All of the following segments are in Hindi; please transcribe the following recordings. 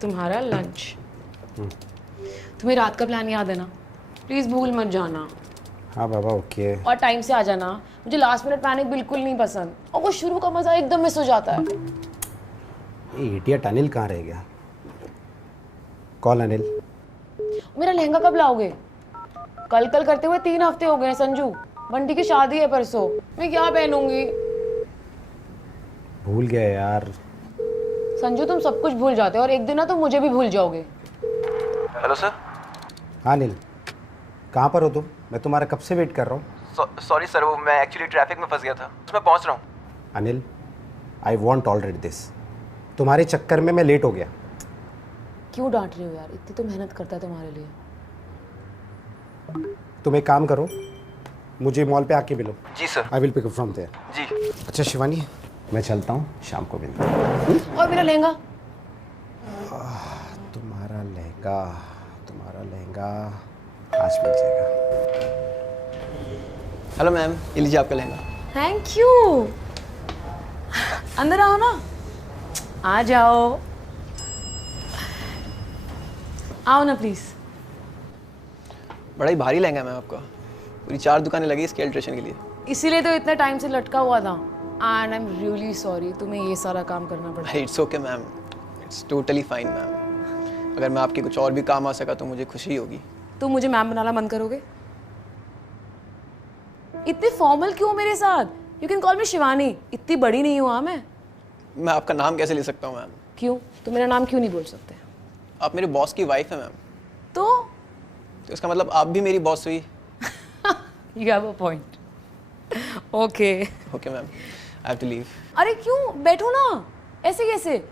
तुम्हारा लंच। तुम्हें रात का प्लान याद है ना? प्लीज भूल मत जाना। हाँ बाबा ओके। और टाइम से आ जाना। मुझे लास्ट मिनट पैनिक बिल्कुल नहीं पसंद, और वो शुरू का मजा एकदम मिस हो जाता है। ये इडियट अनिल कहाँ रह गया? कॉल अनिल। मेरा लहंगा कब लाओगे? कल कल करते हुए 3 हफ्ते हो गए हैं संजू। बंटी की शादी है परसों, मैं क्या पहनूंगी? भूल गया यार। संजू तुम सब कुछ भूल जाते हो, और एक दिन ना तुम मुझे भी भूल जाओगे। Hello sir. हाँ अनिल, कहाँ पर हो तुम? मैं तुम्हारा कब से वेट कर रहा हूँ। सॉरी सर, वो मैं एक्चुअली ट्रैफिक में फंस गया था, मैं पहुंच रहा हूँ। Anil, I want tolerate this. तुम्हारे चक्कर में मैं लेट हो गया। क्यों डांट रहे हो यार? इतनी तो मेहनत करता है तुम्हारे लिए। तुम एक काम करो, मुझे मॉल पे आके मिलो। जी sir. I will pick up from there. जी। अच्छा शिवानी, मैं चलता हूँ, शाम को मिलते। और मेरा लहंगा? तुम्हारा लहंगा, तुम्हारा लहंगा आज मिल जाएगा। हेलो मैम, ये लीजिए आपका लहंगा। Thank you. अंदर आओ ना। आ जाओ, आओ ना प्लीज। बड़ा ही भारी लहंगा है मैम आपका, पूरी 4 दुकानें लगी इसके अल्ट्रेशन के लिए। इसीलिए तो इतने टाइम से लटका हुआ था। And I am really sorry, तुम्हें ये सारा काम करना पड़ा। It's okay ma'am, it's totally fine ma'am. अगर मैं आपके कुछ और भी काम आ सका तो मुझे खुशी होगी। तुम मुझे मैम बनाना बंद करोगे? इतने फॉर्मल क्यों मेरे साथ? यू कैन कॉल मी शिवानी। इतनी बड़ी नहीं हुआ मैं आपका नाम कैसे ले सकता हूँ मैम? क्यों? तुम मेरा नाम क्यों नहीं बोल सकते? आप मेरे बॉस की वाइफ है मैम। तो इसका मतलब आप भी मेरी बॉस हुई। You have a point. Okay okay ma'am, I have to leave. अरे क्यों? बैठो ना, ऐसे कैसे?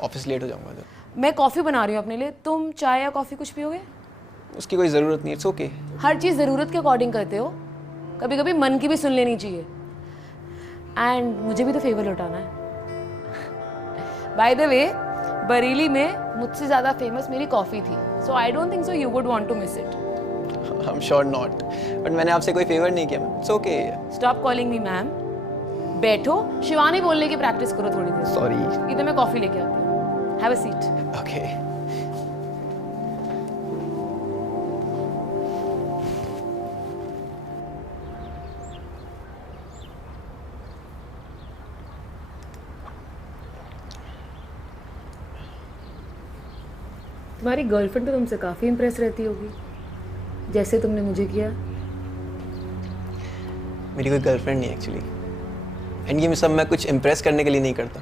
ऑफिस लेट हो जाऊंगा तो। मैं कॉफ़ी बना रही हूँ अपने लिए, तुम चाय या कॉफ़ी कुछ पियोगे? उसकी कोई ज़रूरत नहीं, इट्स ओके। हर चीज़ ज़रूरत के अकॉर्डिंग करते हो, कभी कभी मन की भी सुन लेनी चाहिए। एंड मुझे भी तो फेवर लौटाना है। बाय द वे, बरेली में मुझसे ज़्यादा फेमस मेरी कॉफ़ी थी, so I don't think so you would want to miss it. I am sure not, but मैंने आपसे कोई फेवर नहीं किया ma'am, it's okay. Stop calling me ma'am. बैठो, शिवानी बोलने की प्रैक्टिस करो थोड़ी देर। सॉरी। इधर मैं कॉफ़ी लेके आती हूँ, हैव अ सीट। ओके। तुम्हारी गर्लफ्रेंड तो तुमसे काफ़ी इम्प्रेस रहती होगी, जैसे तुमने मुझे किया। मेरी कोई गर्लफ्रेंड नहीं एक्चुअली, एंड ये सब मैं कुछ इम्प्रेस करने के लिए नहीं करता।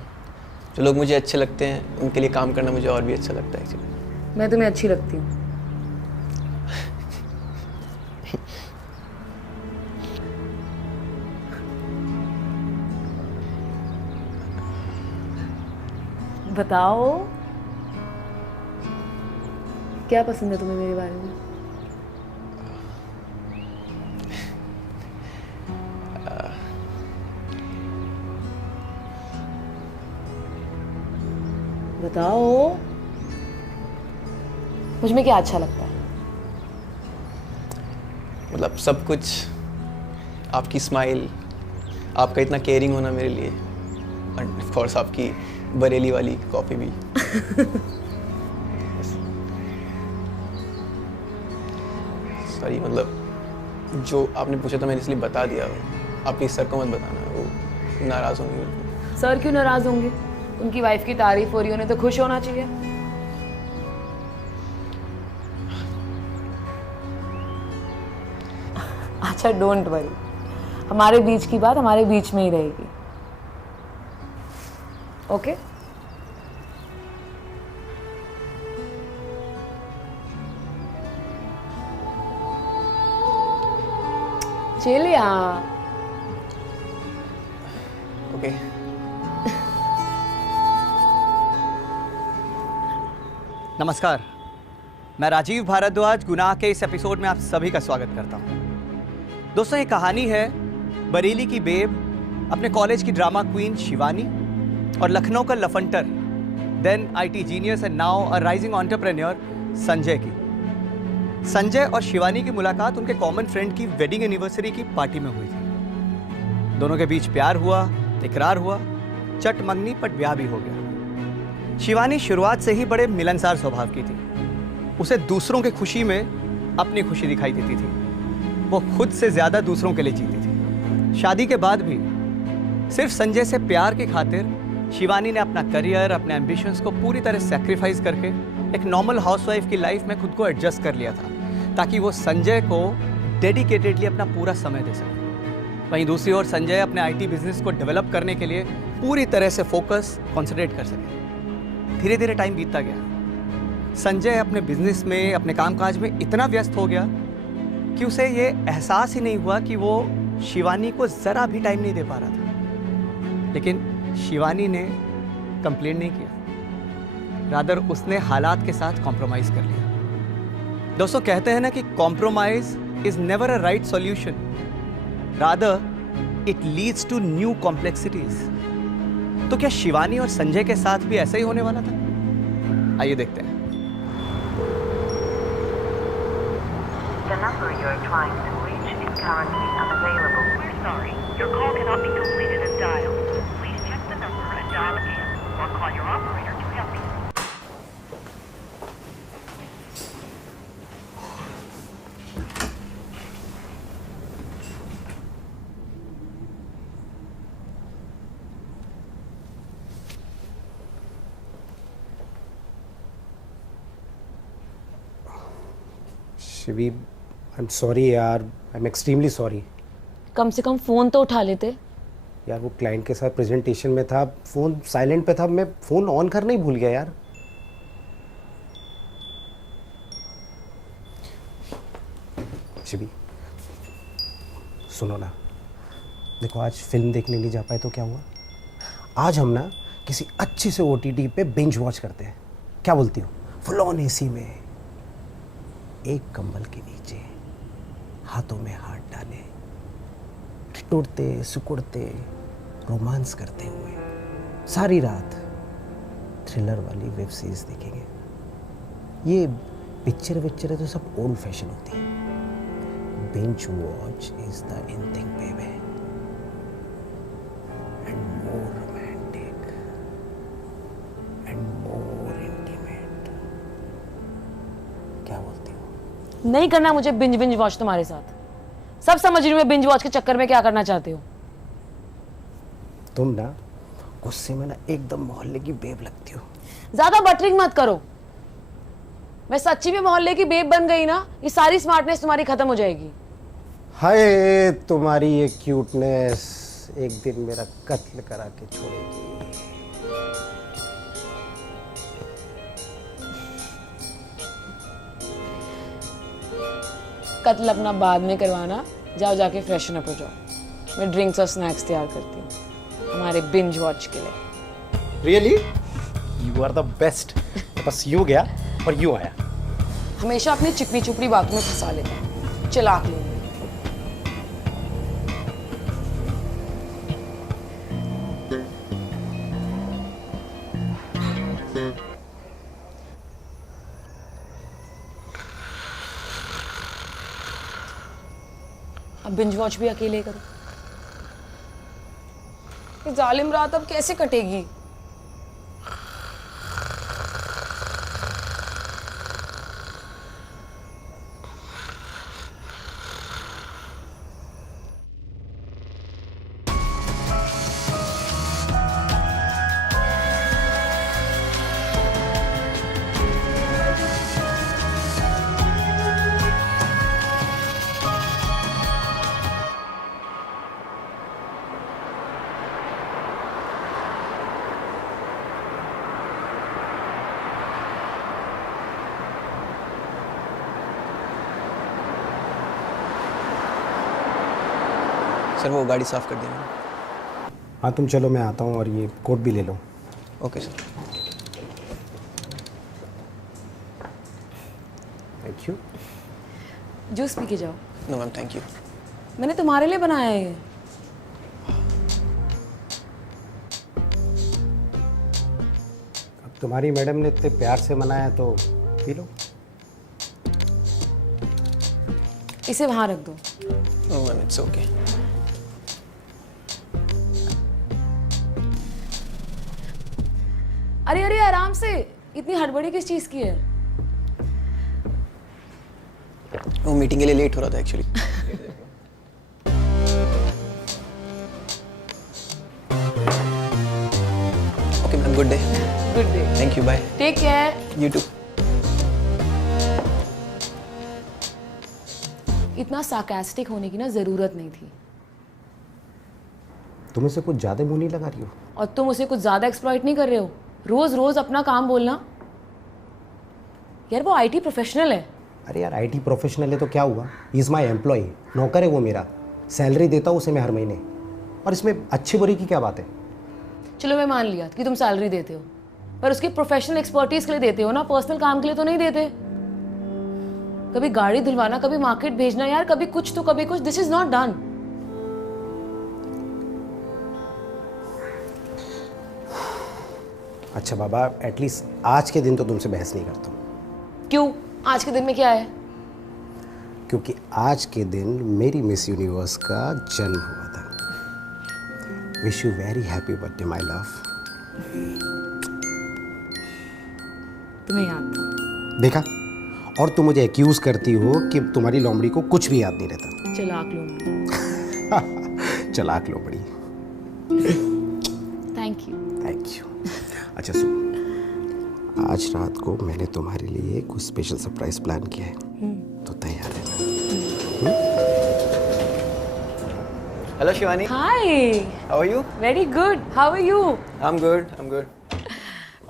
जो लोग मुझे अच्छे लगते हैं उनके लिए काम करना मुझे और भी अच्छा लगता है एक्चुअली। मैं तुम्हें अच्छी लगती हूँ। बताओ, क्या पसंद है तुम्हें मेरे बारे में? बताओ, मुझ में क्या अच्छा लगता है? मतलब सब कुछ, आपकी स्माइल, आपका इतना केयरिंग होना मेरे लिए, एंड ऑफ कोर्स आपकी बरेली वाली कॉफ़ी भी। सॉरी, मतलब जो आपने पूछा था मैंने इसलिए बता दिया। आप प्लीज सर को मत बताना, वो नाराज़ होंगे बिल्कुल। सर क्यों नाराज होंगे? उनकी वाइफ की तारीफ हो रही है, उन्हें तो खुश होना चाहिए। अच्छा डोंट वरी, हमारे बीच की बात हमारे बीच में ही रहेगी। ओके? चिल यार। ओके। नमस्कार, मैं राजीव भारद्वाज गुनाह के इस एपिसोड में आप सभी का स्वागत करता हूं। दोस्तों, ये कहानी है बरेली की बेब, अपने कॉलेज की ड्रामा क्वीन शिवानी और लखनऊ का लफंटर, then IT genius and now a rising entrepreneur Sanjay की। संजय और शिवानी की मुलाकात उनके कॉमन फ्रेंड की वेडिंग एनिवर्सरी की पार्टी में हुई थी। दोनों के बीच प्यार हुआ, इकरार हुआ, चट मंगनी पर ब्याह भी हो गया। शिवानी शुरुआत से ही बड़े मिलनसार स्वभाव की थी। उसे दूसरों की खुशी में अपनी खुशी दिखाई देती थी। वो खुद से ज्यादा दूसरों के लिए जीती थी। शादी के बाद भी सिर्फ संजय से प्यार की खातिर शिवानी ने अपना करियर, अपने एम्बिशंस को पूरी तरह सेक्रीफाइस करके एक नॉर्मल हाउसवाइफ की लाइफ में खुद को एडजस्ट कर लिया था, ताकि वो संजय को डेडिकेटेडली अपना पूरा समय दे सके। वहीं दूसरी ओर संजय अपने आईटी बिजनेस को डेवलप करने के लिए पूरी तरह से फोकस, कॉन्सेंट्रेट कर सके। धीरे धीरे टाइम बीतता गया। संजय अपने बिजनेस में, अपने कामकाज में इतना व्यस्त हो गया कि उसे ये एहसास ही नहीं हुआ कि वो शिवानी को जरा भी टाइम नहीं दे पा रहा था। लेकिन शिवानी ने कंप्लेंट नहीं किया, रादर उसने हालात के साथ कॉम्प्रोमाइज कर लिया। दोस्तों, कहते हैं ना कि compromise is never a right solution, rather it leads to new complexities. तो क्या शिवानी और संजय के साथ भी ऐसा ही होने वाला था? आइए देखते हैं। The number you are trying to reach is currently unavailable. We're sorry. Your call cannot be completed as dialed. Please check the number and dial again, or call your operator to help you. Shivi, I am sorry यार, आई एम एक्सट्रीमली सॉरी। कम से कम फ़ोन तो उठा लेते। यार वो क्लाइंट के साथ प्रेजेंटेशन में था, फ़ोन साइलेंट पे था, मैं फ़ोन ऑन करना ही भूल गया यार। शिवी सुनो ना, देखो आज फिल्म देखने नहीं जा पाए तो क्या हुआ, आज हम ना किसी अच्छे से OTT पे बिंज वॉच करते हैं, क्या बोलती हो? फुल ऑन AC में, एक कंबल के नीचे, हाथों में हाथ डाले, ठिठुरते सिकुड़ते रोमांस करते हुए सारी रात थ्रिलर वाली वेब सीरीज देखेंगे। ये पिक्चर विक्चर है तो सब ओल्ड फैशन होती है। Binge watch is the in thing baby, and more romantic and more intimate. क्या बोलती हो? नहीं करना मुझे बिंज बिंज वॉच तुम्हारे साथ। सब समझ रही हूँ मैं बिंज वॉच के चक्कर में क्या करना चाहते हो। तुम ना गुस्से में ना एकदम मोहल्ले की बेब लगती हो। ज्यादा बटरिंग मत करो। मैं सच्ची में मोहल्ले की बेब बन गई ना, ये सारी स्मार्टनेस तुम्हारी खत्म हो जाएगी। हाय तुम्हारी ये क्यूटनेस एक दिन मेरा कत्ल करा के छोड़ेगी। कत्ल अपना बाद में करवाना, जाओ जाके फ्रेशन अप हो जाओ। मैं ड्रिंक्स और स्नैक्स तैयार करती हूँ हमारे बिंज वॉच के लिए। Really you are the best. बस यूं गया और यूं आया। हमेशा अपनी चिकनी चुपड़ी बातों में फंसा लेता हूँ, चिल्लाक लोग। अब बिंज वॉच भी अकेले करो। ये जालिम रात अब कैसे कटेगी? सर वो गाड़ी साफ़ कर देना। हाँ तुम चलो, मैं आता हूँ और ये कोट भी ले लो। Okay sir. Thank you. Juice पी के जाओ। No ma'am thank you. मैंने तुम्हारे लिए बनाया है ये। अब तुम्हारी मैडम ने इतने प्यार से मनाया तो पी लो। इसे वहां रख दो। No ma'am it's okay. अरे अरे आराम से, इतनी हड़बड़ी किस चीज की है? वो मीटिंग के लिए लेट हो रहा था actually. Okay ma'am, good day. Good day, thank you, bye. Take care. You too. इतना सार्कास्टिक होने की ना जरूरत नहीं थी, तुम इसे कुछ ज़्यादा मुंह नहीं लगा रही हो? और तुम उसे कुछ ज्यादा एक्सप्लॉइट नहीं कर रहे हो। रोज रोज अपना काम बोलना। यार वो आईटी प्रोफेशनल है। अरे यार आईटी प्रोफेशनल है तो क्या हुआ, ही इज़ माई एम्प्लॉय, नौकर है वो मेरा, सैलरी देता हूँ उसे मैं हर महीने, और इसमें अच्छी बुरी की क्या बात है? चलो मैं मान लिया कि तुम सैलरी देते हो, पर उसकी प्रोफेशनल एक्सपर्टीज के लिए देते हो ना, पर्सनल काम के लिए तो नहीं देते। कभी गाड़ी धुलवाना, कभी मार्केट भेजना, यार कभी कुछ तो कभी कुछ। This is not done. अच्छा बाबा, एटलीस्ट आज के दिन तो तुमसे बहस नहीं करता हूँ। क्यों? आज के दिन में क्या है? क्योंकि आज के दिन मेरी मिस यूनिवर्स का जन्म हुआ था। Wish you very happy birthday my love. तुम्हें याद था? देखा, और तुम मुझे एक्यूज करती हो कि तुम्हारी लोमड़ी को कुछ भी याद नहीं रहता। चलाक लोग। चलाक लोमड़ी। Thank you. Thank you. अच्छा सुन, आज रात को मैंने तुम्हारे लिए कुछ स्पेशल सरप्राइज प्लान किया है, तो तैयार है ना? Hello Shivani, hi, how are you? Very good, how are you? I am good.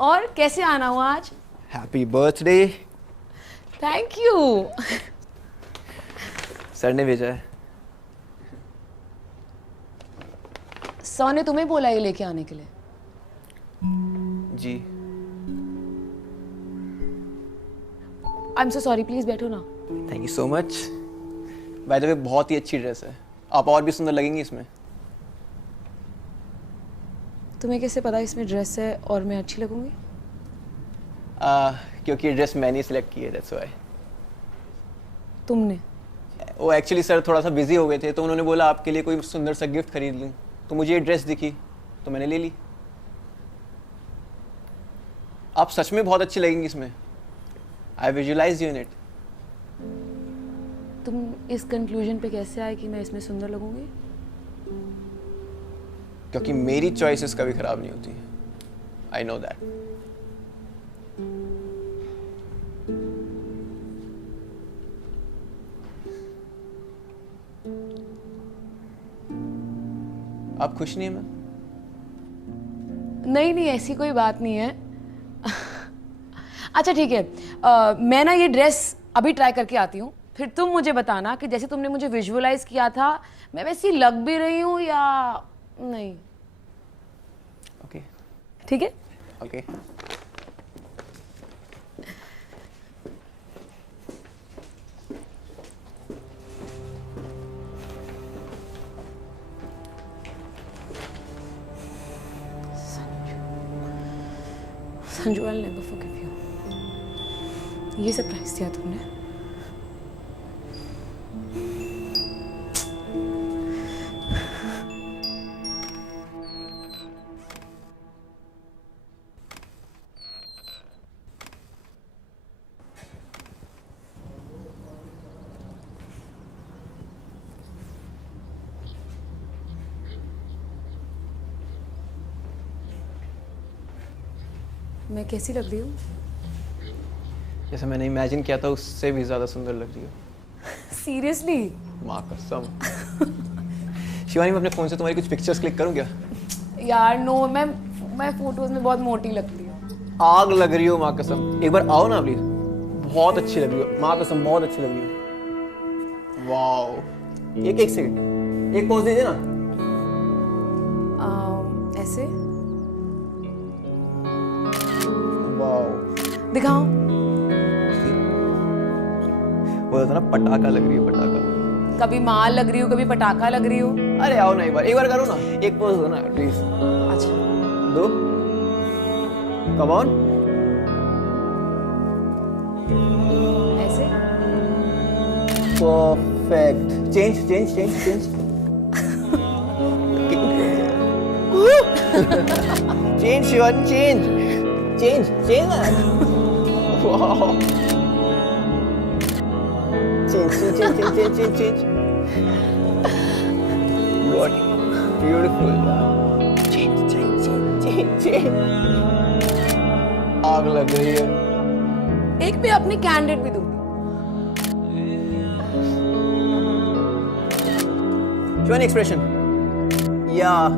और कैसे आना हुआ आज? Happy birthday. Thank you. Sir ने भेजा है। सर ने तुम्हें बोला ये लेके आने के लिए? जी। I am so sorry, please बैठो ना। Thank you so much. By the way, बहुत ही अच्छी ड्रेस है, आप और भी सुंदर लगेंगी इसमें। तुम्हें कैसे पता इसमें ड्रेस है और मैं अच्छी लगूंगी? क्योंकि ये ड्रेस मैंने सिलेक्ट की है, दैट्स व्हाई। तुमने? वो एक्चुअली सर थोड़ा सा बिजी हो गए थे, तो उन्होंने बोला आपके लिए कोई सुंदर सा गिफ्ट खरीद लूँ, तो मुझे ये ड्रेस दिखी तो मैंने ले ली। आप सच में बहुत अच्छी लगेंगी इसमें। आई विजुअलाइज यू इन इट। तुम इस कंक्लूजन पे कैसे आए कि मैं इसमें सुंदर लगूंगी? क्योंकि मेरी चॉइसेस कभी खराब नहीं होती। I know that. आप खुश नहीं हैं मैम? नहीं नहीं, ऐसी कोई बात नहीं है। अच्छा ठीक है, मैं ना ये ड्रेस अभी ट्राई करके आती हूँ, फिर तुम मुझे बताना कि जैसे तुमने मुझे विजुअलाइज किया था मैं वैसी लग भी रही हूँ या नहीं। ओके ठीक है? Okay. Sanju, I'll never forgive you। ये सरप्राइज दिया तुमने। मैं कैसी लग रही हूँ? जैसे मैंने इमेजिन किया था उससे भी ज्यादा सुंदर लग रही हो। सीरियसली? माँ कसम। शिवानी, मैं अपने फोन से तुम्हारी कुछ पिक्चर्स क्लिक करूँ क्या? यार नो, मैं फोटोज में बहुत मोटी लगती हूँ। आग लग रही हो माँ कसम, एक बार आओ ना प्लीज। बहुत अच्छी लग रही हो माँ कसम, बहुत अच्छी लग रही हो। वाओ। एक सेकंड, एक पोज दीजिए ना। ऐसे वाओ। दिखाओ। वो होता ना, पटाखा लग रही है, पटाखा। कभी माल लग रही हूँ, कभी पटाखा लग रही हूँ। अरे आओ ना, एक बार करो ना, एक पोज दो ना प्लीज। अच्छा दो, कम ऑन। ऐसे। Perfect. Change change change change. Change Shivani, change change that. Wow. Change. What beautiful. Change. आग लग रही है. एक भी अपनी कैंडिडेट भी दूंगी. Show an expression. Yeah.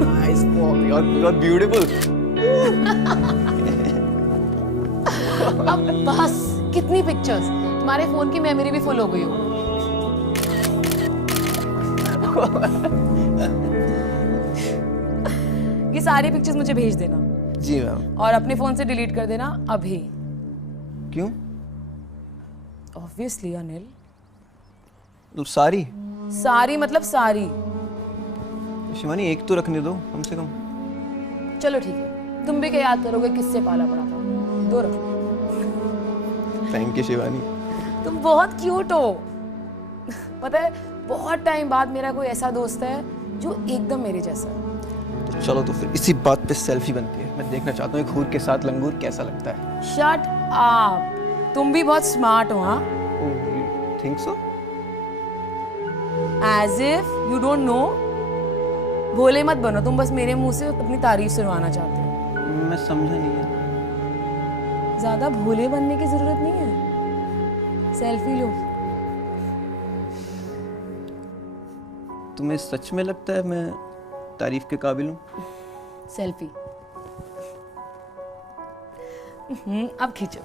Nice. Wow, you're beautiful. अब बस कितनी पिक्चर्स, तुम्हारे फोन की मेमोरी भी फुल हो गई हो. ये सारी पिक्चर्स मुझे भेज देना जी मैम. और अपने फोन से डिलीट कर देना अभी. क्यों? ऑब्वियसली अनिल. तो सारी? सारी मतलब सारी. शिवानी एक तो रखने दो कम से कम. चलो ठीक है, तुम भी क्या याद करोगे किससे पाला पड़ा था. दो रखो. Thank you Shivani. तुम बहुत क्यूट हो. पता है बहुत टाइम बाद मेरा कोई ऐसा दोस्त है जो एकदम मेरे जैसा है. तो चलो तो फिर इसी बात पे सेल्फी बनती है. मैं देखना चाहता हूँ एक हूर के साथ लंगूर कैसा लगता है. Shut up. तुम भी बहुत स्मार्ट हो. हाँ, think so. As if you don't know. भोले मत बनो तुम, बस मेरे मुंह से अपनी तारीफ सुनवाना चाहते हो. मैं समझा नहीं है. ज्यादा भोले बनने की जरूरत नहीं है. सेल्फी लो. तुम्हें सच में लगता है मैं तारीफ के काबिल हूँ? सेल्फी. अब खींचो.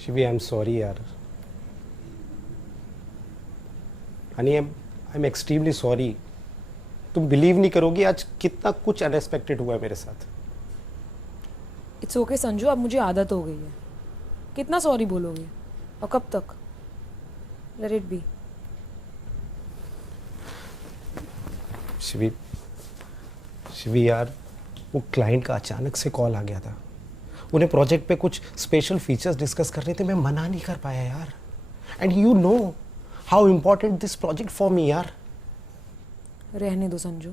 शिवी, आई एम सॉरी यार. Honey, I am extremely sorry. तुम बिलीव नहीं करोगी आज कितना कुछ अनएक्सपेक्टेड हुआ है मेरे साथ. इट्स ओके संजू, अब मुझे आदत हो गई है. कितना सॉरी बोलोगे और कब तक? Let it be. शिवी यार, वो क्लाइंट का अचानक से कॉल आ गया था. उन्हें प्रोजेक्ट पे कुछ स्पेशल फीचर्स डिस्कस कर रहे थे. मैं मना नहीं कर पाया यार. And you know how important this project for me यार. रहने दो संजू,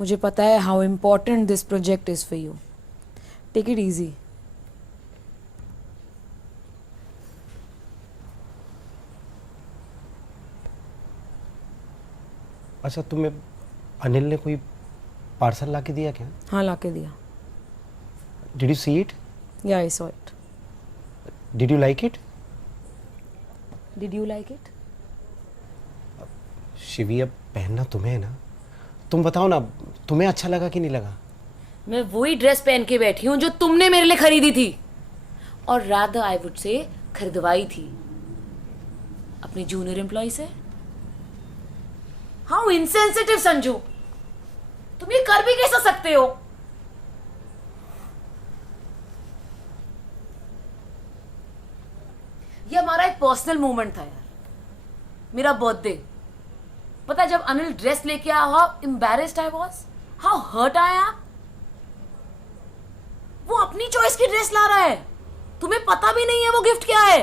मुझे पता है how important this project is for you. Take it easy. अच्छा, तुम्हें अनिल ने कोई पार्सल ला के दिया क्या? हाँ, ला के दिया. Did you see it? या I saw it. Did you like it? Did you like it? Shivi, अब पहनना तुम्हें है ना. तुम बताओ ना, तुम्हें अच्छा लगा कि नहीं लगा? मैं वही ड्रेस पहन के बैठी हूँ जो तुमने मेरे लिए खरीदी थी, और रादर आई वुड से खरीदवाई थी अपने जूनियर एम्प्लॉय से. हाउ इनसेंसिटिव संजू, तुम ये कर भी कैसे सकते हो? ये हमारा एक पर्सनल मोमेंट था यार, मेरा बर्थडे. पता है जब अनिल ड्रेस लेके आया, how embarrassed I was, how hurt I am. वो अपनी चॉइस की ड्रेस ला रहा है, तुम्हें पता भी नहीं है वो गिफ्ट क्या है.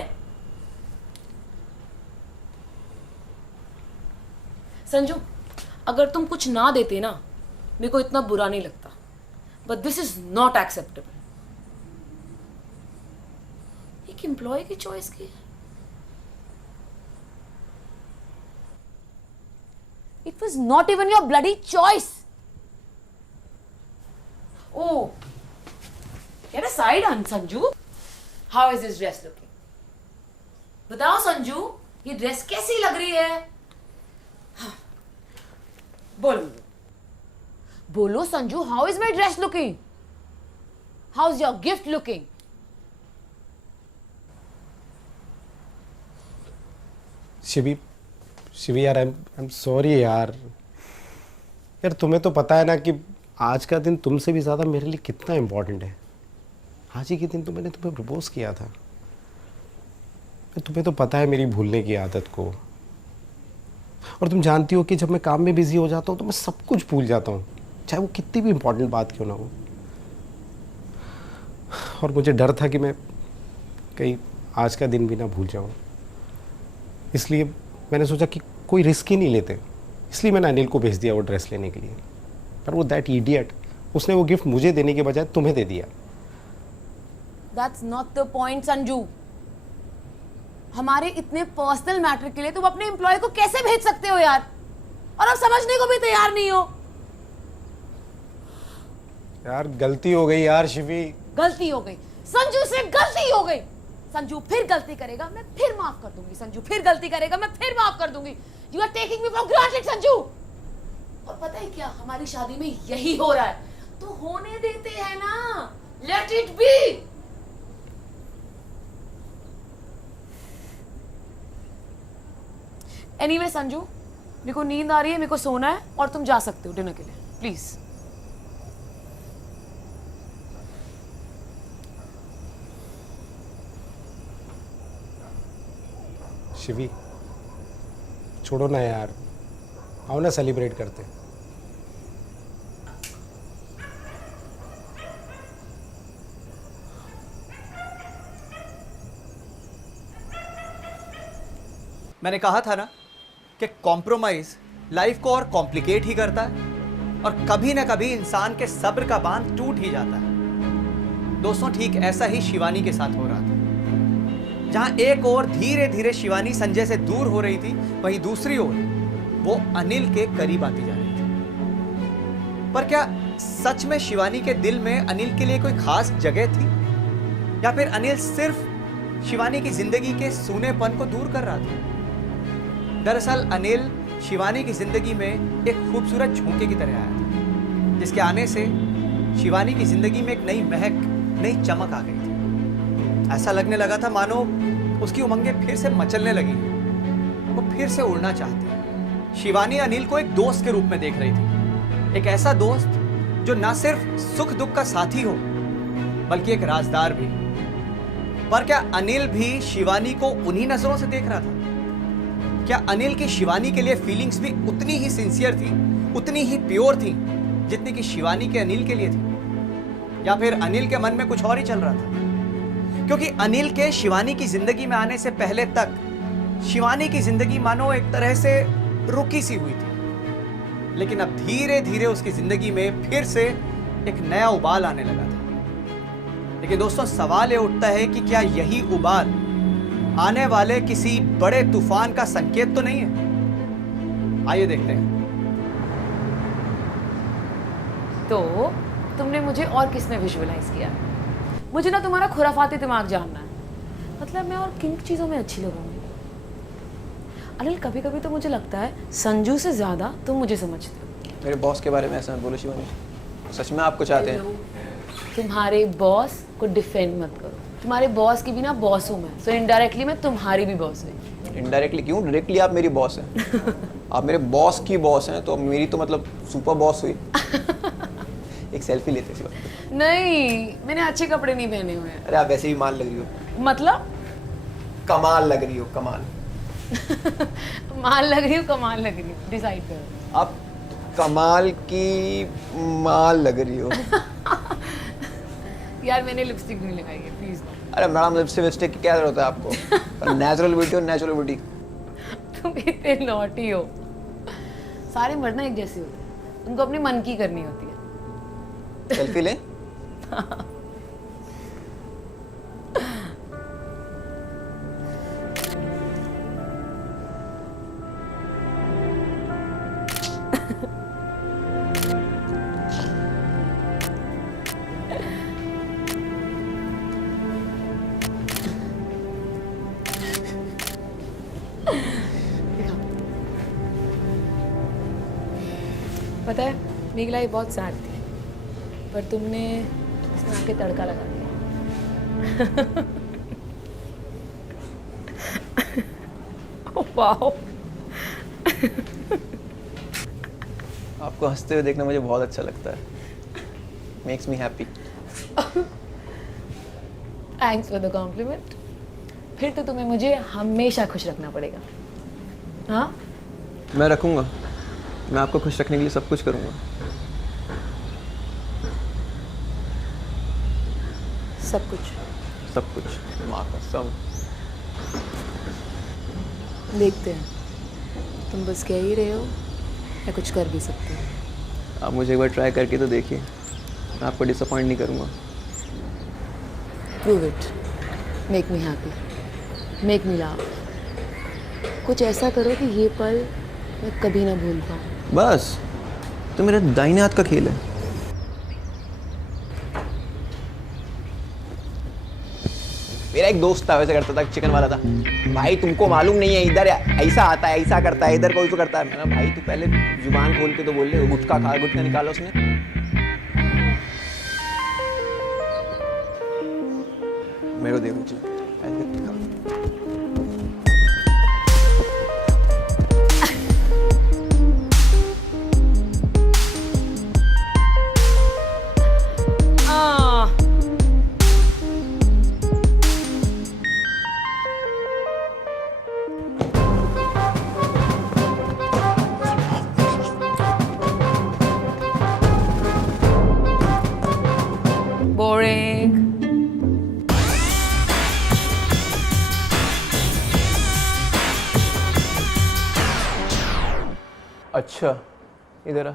संजू, अगर तुम कुछ ना देते ना, मेरे को इतना बुरा नहीं लगता. But this is not acceptable. एक एम्प्लॉय की चॉइस की है. It was not even your bloody choice. Oh, get aside, Sanju. How is this dress looking? बताओ संजू, ये ड्रेस कैसी लग रही है? बोलो बोलो Sanju, how is my dress looking? How's your gift looking? Shivi यार, आई एम सॉरी यार. यार तुम्हें तो पता है ना कि आज का दिन तुमसे भी ज़्यादा मेरे लिए कितना इम्पोर्टेंट है. आज ही के दिन तो मैंने तुम्हें प्रपोज किया था. तुम्हें तो पता है मेरी भूलने की आदत को, और तुम जानती हो कि जब मैं काम में बिजी हो जाता हूँ तो मैं सब कुछ भूल जाता हूँ, चाहे वो कितनी भी इम्पोर्टेंट बात क्यों ना हो। और मुझे डर था कि मैं कहीं आज का दिन भी ना भूल जाऊँ, इसलिए मैंने सोचा कि कोई रिस्क ही नहीं लेते, इसलिए मैंने अनिल को भेज दिया वो ड्रेस लेने के लिए। पर वो दैट इडियट, उसने वो गिफ्ट मुझे देने के बजाय तुम्हें दे दिया। That's not the point, Sanju. हमारे इतने पर्सनल मैटर के लिए तुम अपने एम्प्लॉय को कैसे भेज सकते हो यार, और अब समझने को भी तैयार नहीं हो। यार गलती हो गई यार शिवी। गलती हो गई संजू से, गलती हो गई। संजू फिर गलती करेगा मैं फिर माफ कर दूंगी, संजू फिर गलती करेगा मैं फिर माफ कर दूंगी। You are taking me for granted Sanju. और पता है क्या, हमारी शादी में यही हो रहा है, तो होने देते हैं ना, let it be. Anyway Sanju, मेरे को नींद आ रही है, मेरे को सोना है, और तुम जा सकते हो डिनर के लिए, प्लीज। शिवी छोड़ो ना यार, आओ ना सेलिब्रेट करते हैं। मैंने कहा था ना कि कॉम्प्रोमाइज लाइफ को और कॉम्प्लिकेट ही करता है, और कभी ना कभी इंसान के सब्र का बांध टूट ही जाता है। दोस्तों, ठीक ऐसा ही शिवानी के साथ हो रहा था। जहां एक ओर धीरे धीरे शिवानी संजय से दूर हो रही थी, वहीं दूसरी ओर वो अनिल के करीब आती जा रही थी। पर क्या सच में शिवानी के दिल में अनिल के लिए कोई खास जगह थी, या फिर अनिल सिर्फ शिवानी की जिंदगी के सूनेपन को दूर कर रहा था? दरअसल अनिल शिवानी की जिंदगी में एक खूबसूरत झोंके की तरह आया था, जिसके आने से शिवानी की जिंदगी में एक नई महक, नई चमक आ गई थी। ऐसा लगने लगा था मानो उसकी उमंगें फिर से मचलने लगी, वो फिर से उड़ना चाहती है। शिवानी अनिल को एक दोस्त के रूप में देख रही थी, एक ऐसा दोस्त जो ना सिर्फ सुख दुख का साथी हो, बल्कि एक राजदार भी। पर क्या अनिल भी शिवानी को उन्हीं नजरों से देख रहा था? क्या अनिल की शिवानी के लिए फीलिंग्स भी उतनी ही सिंसियर थी, उतनी ही प्योर थी, जितनी कि शिवानी के अनिल के लिए थी? या फिर अनिल के मन में कुछ और ही चल रहा था? क्योंकि अनिल के शिवानी की जिंदगी में आने से पहले तक शिवानी की जिंदगी मानो एक तरह से रुकी सी हुई थी, लेकिन अब धीरे धीरे उसकी जिंदगी में फिर से एक नया उबाल आने लगा था। लेकिन दोस्तों, सवाल ये उठता है कि क्या यही उबाल आने वाले किसी बड़े तूफान का संकेत तो नहीं है? आइए देखते हैं। तो तुमने मुझे और किसने विजुअलाइज किया? मुझे ना तुम्हारा खुराफाती दिमाग जानना है, मतलब मैं और किन चीज़ों में अच्छी लगूंगी? अनिल, कभी कभी तो मुझे लगता है संजू से ज़्यादा तुम मुझे समझते हो। मेरे बॉस के बारे में ऐसा मत बोलो शिवानी, सच में आपको चाहते हैं। तुम्हारे बॉस को डिफेंड मत करो, तुम्हारे बॉस की भी ना बॉस हूँ मैं, सो इनडायरेक्टली मैं तुम्हारी भी बॉस हुई। इनडायरेक्टली क्यों, डायरेक्टली आप मेरी बॉस हैं। आप मेरे बॉस की बॉस हैं, तो मेरी तो मतलब सुपर बॉस हुई। एक सेल्फी लेते हैं शिवानी। नहीं, मैंने अच्छे कपड़े नहीं पहने हुए हैं। अरे आप वैसे भी माल लग रही हो। मतलब कमाल लग रही हो, कमाल। माल लग रही हूँ, कमाल लग रही हूँ, डिसाइड करो। आप कमाल की माल लग रही हो। यार मैंने लिपस्टिक नहीं लगाई है, प्लीज। अरे मैडम, लिपस्टिक की क्या जरूरत है आपको? नेचुरल ब्यूटी और नेचुरल ब्यूटी। तुम इतने नॉटी हो। सारे मर्द ना एक जैसे होते हैं, उनको अपने मन की करनी होती है। सेल्फी ले। पता है, मेरी लाइफ बहुत सैड थी, पर तुमने इसमें आके तड़का लगा दिया। वाओ। आपको हंसते हुए देखना मुझे बहुत अच्छा लगता है। Makes me happy. Thanks for the compliment. फिर तो तुम्हें मुझे हमेशा खुश रखना पड़ेगा। हाँ मैं रखूँगा, मैं आपको खुश रखने के लिए सब कुछ करूँगा। सब कुछ। सब कुछ, माँ कसम। देखते हैं, तुम बस कह ही रहे हो या कुछ कर भी सकते हो। आप मुझे एक बार ट्राई करके तो देखिए, मैं आपको डिसअपॉइंट नहीं करूँगा। Prove it, make me happy, make me laugh. कुछ ऐसा करो कि ये पल मैं कभी ना भूल पाऊँ। बस, तो मेरे दाहिने हाथ का खेल है। मेरा एक दोस्त था, वैसे करता था, चिकन वाला था। भाई तुमको मालूम नहीं है, इधर ऐसा आता है, ऐसा करता है, इधर कोई तो करता है। मैंने भाई तू पहले जुबान खोल के तो बोल ले, गुटखा खा, गुटखा निकाला उसने। मेरे को देखो जी, बोरिंग। अच्छा इधर आ।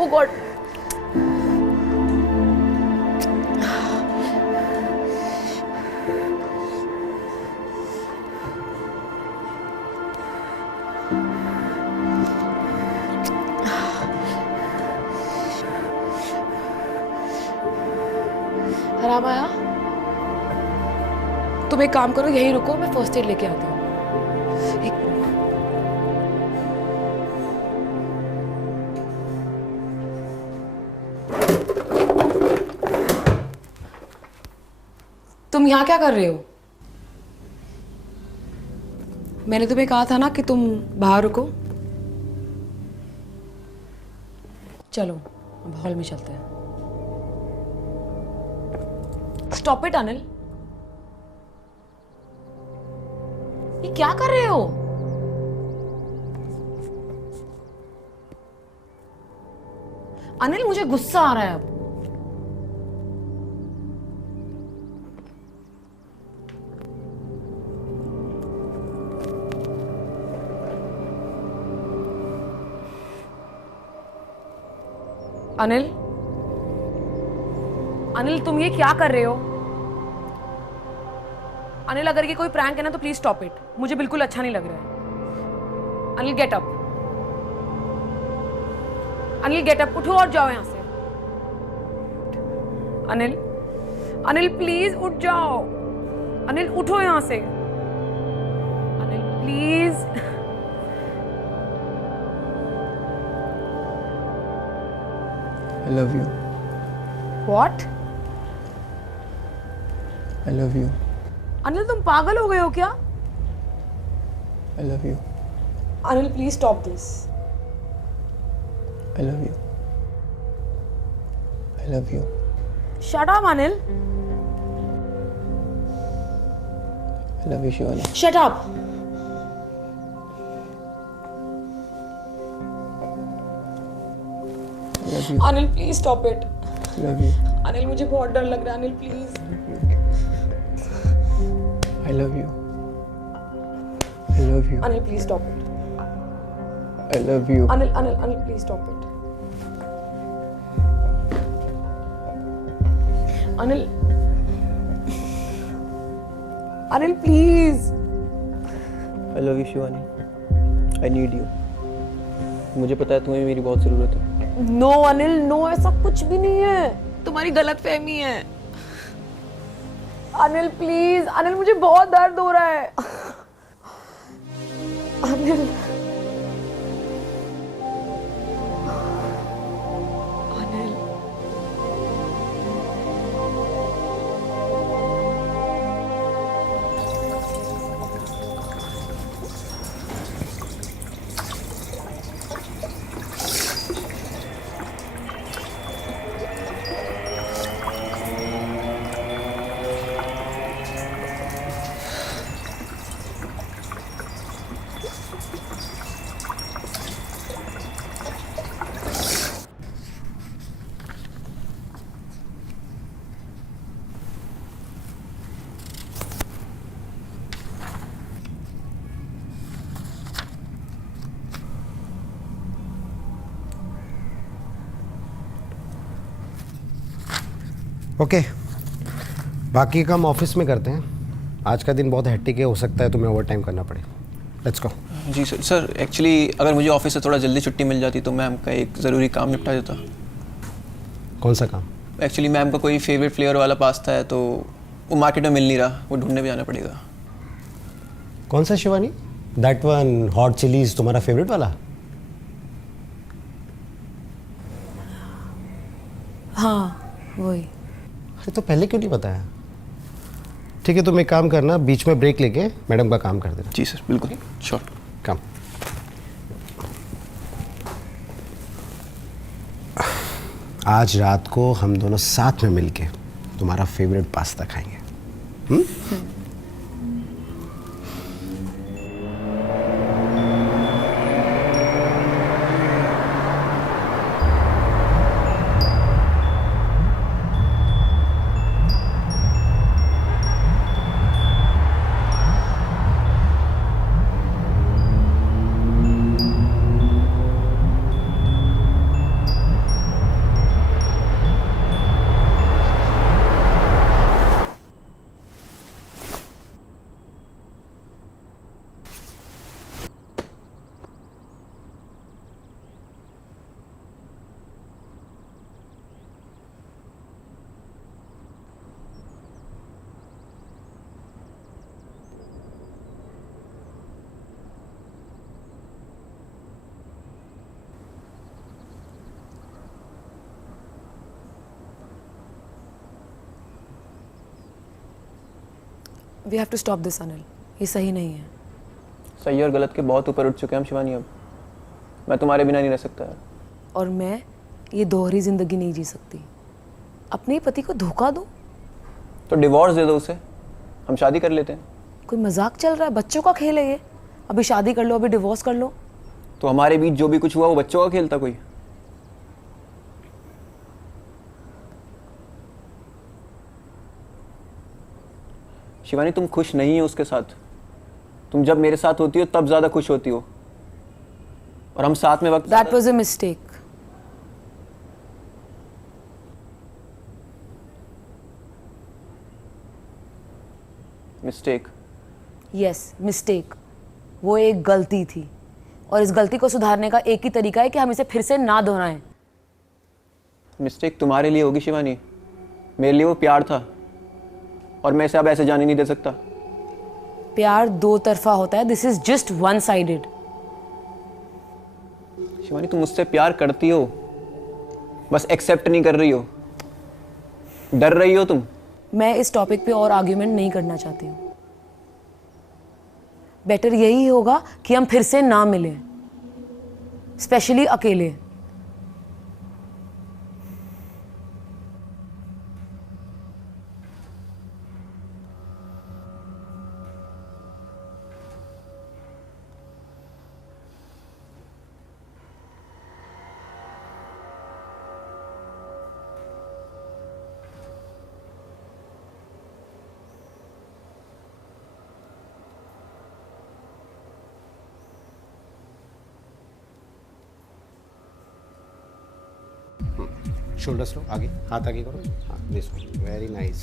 Oh God. आराम आया? तुम एक काम करो, यहीं रुको, मैं फर्स्ट एड लेके आती हूँ। तुम यहाँ क्या कर रहे हो? मैंने तुम्हें कहा था ना कि तुम बाहर रुको। चलो अब हॉल में चलते हैं। स्टॉप इट अनिल, ये क्या कर रहे हो? अनिल मुझे गुस्सा आ रहा है अब। अनिल, अनिल तुम ये क्या कर रहे हो? अनिल अगर ये कोई प्रैंक है ना तो प्लीज स्टॉप इट, मुझे बिल्कुल अच्छा नहीं लग रहा है। Anil get up, Anil get up, उठो और जाओ यहां से। अनिल, अनिल प्लीज उठ जाओ। अनिल उठो यहां से। Anil please. I love you. What? I love you. Anil तुम पागल हो गए हो क्या? I love you. Anil please stop this. I love you. I love you. Shut up Anil. I love you, Shivani. Shut up. I love you. Anil please stop it. I love you. Anil मुझे बहुत डर लग रहा है। Anil please. I love you. I love you. Anil please stop it. I love you. Anil Anil Anil please stop it. Anil, Anil please. I love you, Shivani. I need you. मुझे पता है तुम्हें मेरी बहुत ज़रूरत है। नो अनिल नो, ऐसा कुछ भी नहीं है, तुम्हारी गलत फहमी है। अनिल प्लीज, अनिल मुझे बहुत दर्द हो रहा है। अनिल, अनिल, ओके, बाकी काम ऑफिस में करते हैं। आज का दिन बहुत हेक्टिक है, हो सकता है तुम्हें ओवर टाइम करना पड़े। Let's go. जी सर। सर एक्चुअली अगर मुझे ऑफिस से थोड़ा जल्दी छुट्टी मिल जाती तो मैम का एक ज़रूरी काम निपटा देता। कौन सा काम? एक्चुअली मैम का कोई फेवरेट फ्लेवर वाला पास्ता है तो वो मार्केट में मिल नहीं रहा, वो ढूंढने भी जाना पड़ेगा। कौन सा Shivani? That one hot chillies तुम्हारा फेवरेट वाला? हाँ वही। अरे तो पहले क्यों नहीं बताया? ठीक है, तुम एक काम करना, बीच में ब्रेक लेके मैडम का काम कर देना। जी सर, बिल्कुल श्योर। काम। आज रात को हम दोनों साथ में मिलके तुम्हारा फेवरेट पास्ता खाएंगे। We have to stop this Anil, ये सही नहीं है। सही और गलत के बहुत ऊपर उठ चुके हैं हम शिवानी। अब मैं तुम्हारे बिना नहीं रह सकता यार। और मैं ये दोहरी जिंदगी नहीं जी सकती। अपने ही पति को धोखा दूं? तो डिवोर्स दे दो उसे, हम शादी कर लेते हैं। कोई मजाक चल रहा है? बच्चों का खेल है ये। अभी शादी कर लो, अभी डिवोर्स कर लो। तो हमारे बीच जो भी कुछ हुआ वो बच्चों का खेल था कोई? शिवानी तुम खुश नहीं हो उसके साथ। तुम जब मेरे साथ होती हो तब ज्यादा खुश होती हो, और हम साथ में वक्त। That was a mistake. Mistake? Yes, mistake. वो एक गलती थी, और इस गलती को सुधारने का एक ही तरीका है कि हम इसे फिर से ना दोहराएं। मिस्टेक तुम्हारे लिए होगी शिवानी, मेरे लिए वो प्यार था, और मैं इसे अब ऐसे जाने नहीं दे सकता। प्यार दो तरफा होता है, this is just one sided. Shivani तुम मुझसे प्यार करती हो, बस एक्सेप्ट नहीं कर रही हो, डर रही हो तुम। मैं इस टॉपिक पे और आर्ग्यूमेंट नहीं करना चाहती हूँ। बेटर यही होगा कि हम फिर से ना मिलें, स्पेशली अकेले। शोल्डर्स लो, आगे हाथ आगे करो। हाँ, this one, very nice.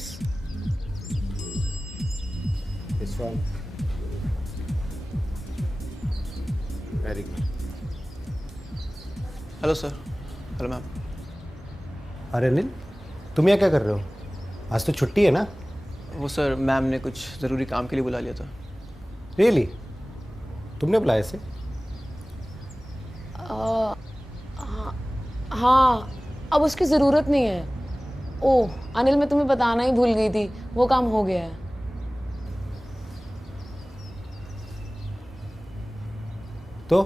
This one, very good. Hello sir. Hello ma'am. अरे अनिल, तुम यहाँ क्या कर रहे हो? आज तो छुट्टी है ना? वो सर मैम ने कुछ ज़रूरी काम के लिए बुला लिया था। रियली? तुमने बुलाया इसे? हाँ, अब उसकी ज़रूरत नहीं है। ओह अनिल, मैं तुम्हें बताना ही भूल गई थी, वो काम हो गया है। तो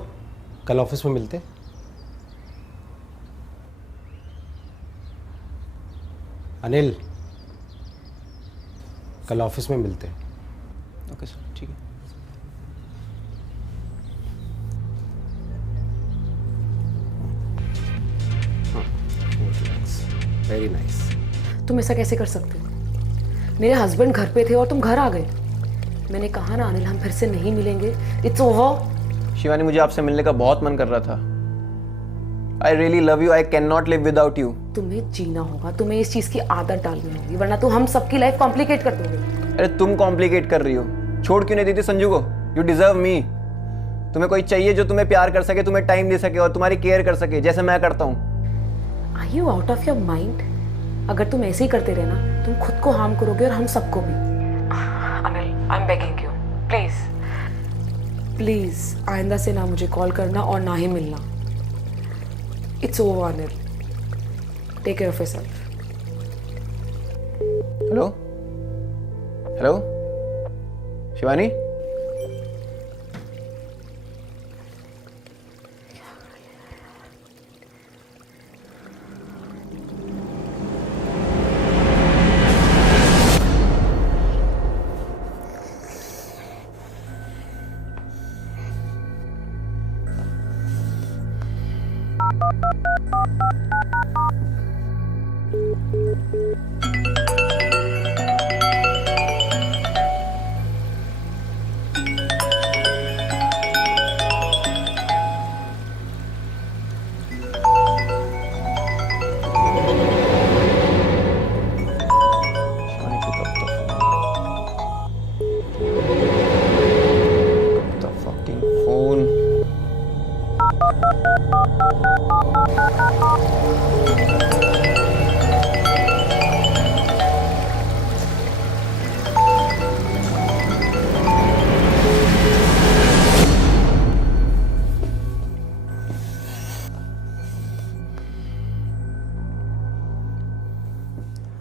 कल ऑफिस में मिलते? अनिल, कल ऑफिस में मिलते। ओके सर, ठीक है। Very nice. तुम ऐसा कैसे कर सकते हो? मेरे हस्बैंड घर पे थे और तुम घर आ गए। मैंने कहा ना अनिल, हम फिर से नहीं मिलेंगे। It's over. शिवानी, मुझे आपसे मिलने का बहुत मन कर रहा था। I really love you, I can not live without you. तुम्हें जीना होगा, तुम्हें इस चीज़ की आदत डालनी होगी, वरना तो हम सबकी लाइफ कॉम्प्लिकेट कर दोगे। अरे तुम कॉम्प्लिकेट कर रही हो। छोड़ क्यों नहीं देती संजू को? यू डिजर्व मी। तुम्हें कोई चाहिए जो तुम्हें प्यार कर सके, तुम्हें टाइम दे सके और तुम्हारी केयर कर सके, जैसे मैं करता हूँ। Are you out of your mind? अगर तुम ऐसे ही करते रहना, तुम खुद को हार्म करोगे और हम सबको भी। Anil, I am begging you, please please आइंदा से ना मुझे कॉल करना और ना ही मिलना। It's over Anil, take care of yourself. Hello hello Shivani,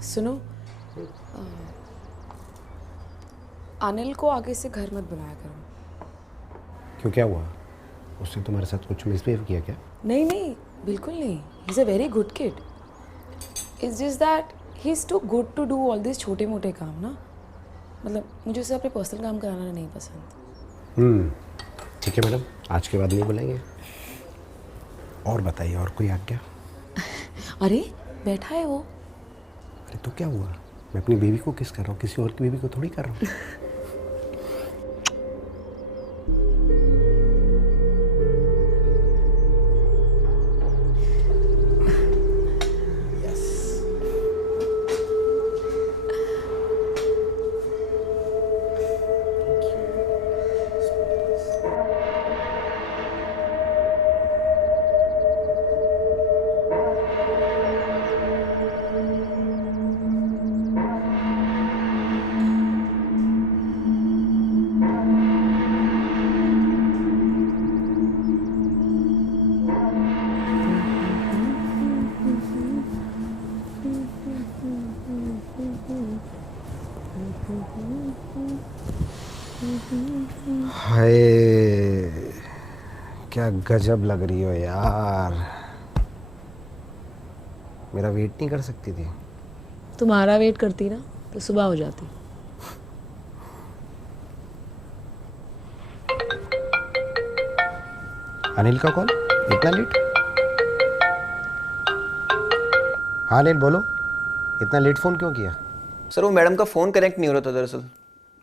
सुनो, अनिल को आगे से घर मत बुलाया करो। क्यों, क्या हुआ? उसने तुम्हारे साथ कुछ मिसबिहेव किया क्या? नहीं नहीं, बिल्कुल नहीं। He is a very good kid. It's just that he is too good to do all this छोटे मोटे काम ना। मतलब मुझे उससे अपने पर्सनल काम कराना नहीं पसंद। ठीक है मैडम, आज के बाद नहीं बुलाएंगे। और बताइए, और कोई आज्ञा? अरे बैठा है वो। अरे तो क्या हुआ? मैं अपनी बेबी को किस कर रहा हूँ, किसी और की बेबी को थोड़ी कर रहा हूँ। हाय, क्या गजब लग रही हो यार। मेरा वेट नहीं कर सकती थी? तुम्हारा वेट करती ना तो सुबह हो जाती। अनिल का कॉल, इतना लेट? हाँ अनिल बोलो, इतना लेट फ़ोन क्यों किया? सर वो मैडम का फ़ोन कनेक्ट नहीं हो रहा था दरअसल।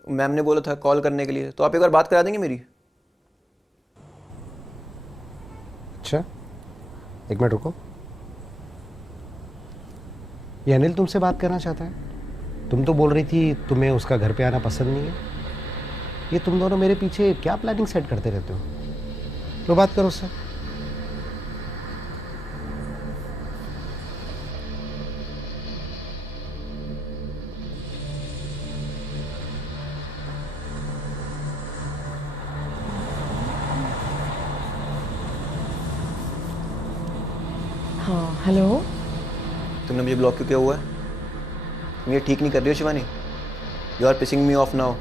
मैम ने बोला था कॉल करने के लिए, तो आप एक बार बात करा देंगे मेरी? अच्छा, एक मिनट रुको। ये अनिल तुमसे बात करना चाहता है। तुम तो बोल रही थी तुम्हें उसका घर पे आना पसंद नहीं है। ये तुम दोनों मेरे पीछे क्या प्लानिंग सेट करते रहते हो? तो बात करो उससे। हाँ हेलो। तुमने मुझे ब्लॉक क्यों किया हुआ है? तुम ये ठीक नहीं कर रही हो Shivani. You are pissing me off now.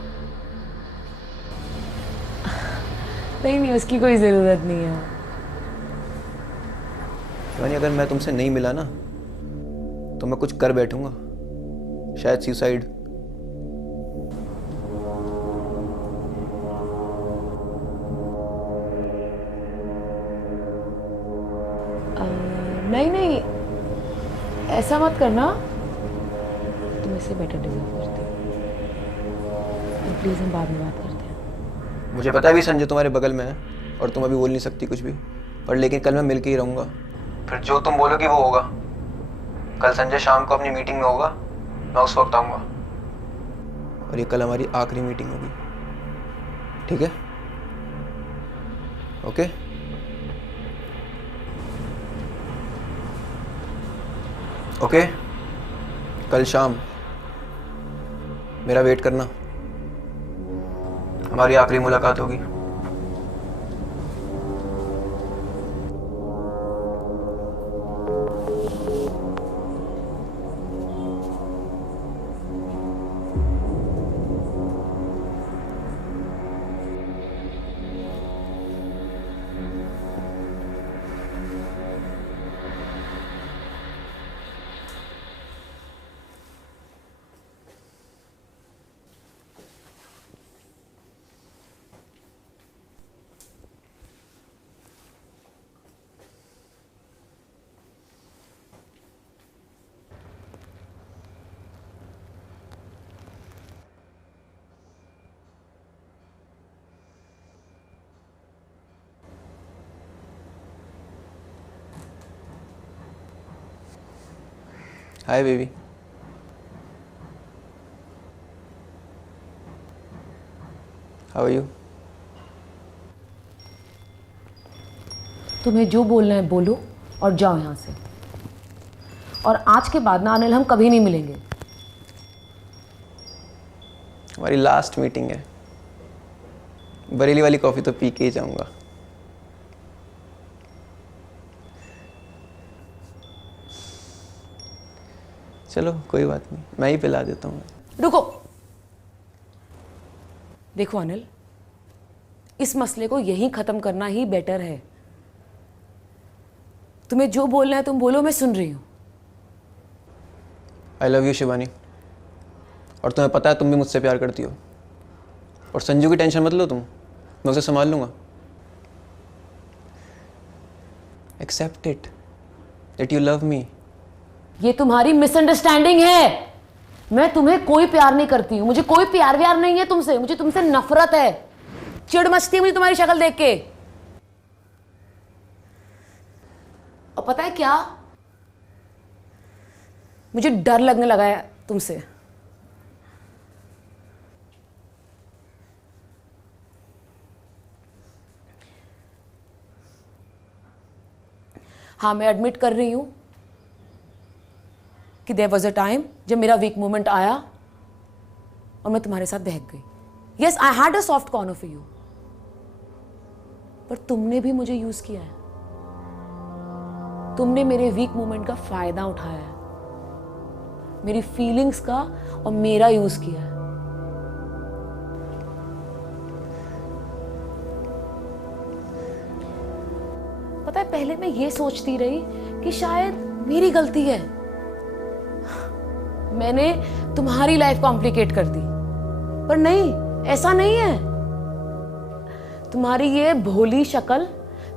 नहीं नहीं, उसकी कोई ज़रूरत नहीं है। शिवानी अगर मैं तुमसे नहीं मिला ना तो मैं कुछ कर बैठूंगा, शायद सुसाइड। नहीं नहीं, ऐसा मत करना, तुम इससे बेटर डिजर्व करती हो। प्लीज़ हम बाद में बात करते हैं। मुझे पता है भी संजय तुम्हारे बगल में है और तुम अभी बोल नहीं सकती कुछ भी, पर लेकिन कल मैं मिल के ही रहूँगा। फिर जो तुम बोलोगी वो होगा। कल संजय शाम को अपनी मीटिंग में होगा, मैं उस वक्त आऊँगा और ये कल हमारी आखिरी मीटिंग होगी, ठीक है? ओके? ओके? कल शाम मेरा वेट करना, हमारी आखिरी मुलाकात होगी। Hi baby. How are you? तुम्हें जो बोलना है बोलो और जाओ यहाँ से। और आज के बाद ना अनिल, हम कभी नहीं मिलेंगे। हमारी लास्ट मीटिंग है, बरेली वाली कॉफ़ी तो पी के ही जाऊंगा। चलो कोई बात नहीं, मैं ही पिला देता हूँ। रुको, देखो अनिल, इस मसले को यहीं खत्म करना ही बेटर है। तुम्हें जो बोलना है तुम बोलो, मैं सुन रही हूं। आई लव यू शिवानी, और तुम्हें पता है तुम भी मुझसे प्यार करती हो। और संजू की टेंशन मत लो तुम, मैं उसे संभाल लूंगा। Accept it that you love me. ये तुम्हारी मिसअंडरस्टैंडिंग है। मैं तुम्हें कोई प्यार नहीं करती हूं, मुझे कोई प्यार व्यार नहीं है तुमसे, मुझे तुमसे नफरत है। चिढ़ मचती है मुझे तुम्हारी शक्ल देख के। और पता है क्या, मुझे डर लगने लगा है तुमसे। हाँ, मैं एडमिट कर रही हूं कि देयर वॉज अ टाइम जब मेरा वीक मोमेंट आया और मैं तुम्हारे साथ बहक गई। Yes, I had a soft corner for you, पर तुमने भी मुझे यूज किया है। तुमने मेरे वीक मोमेंट का फायदा उठाया है, मेरी फीलिंग्स का और मेरा यूज किया है। पता है, पहले मैं ये सोचती रही कि शायद मेरी गलती है, मैंने तुम्हारी लाइफ कॉम्प्लिकेट कर दी। पर नहीं, ऐसा नहीं है। तुम्हारी ये भोली शक्ल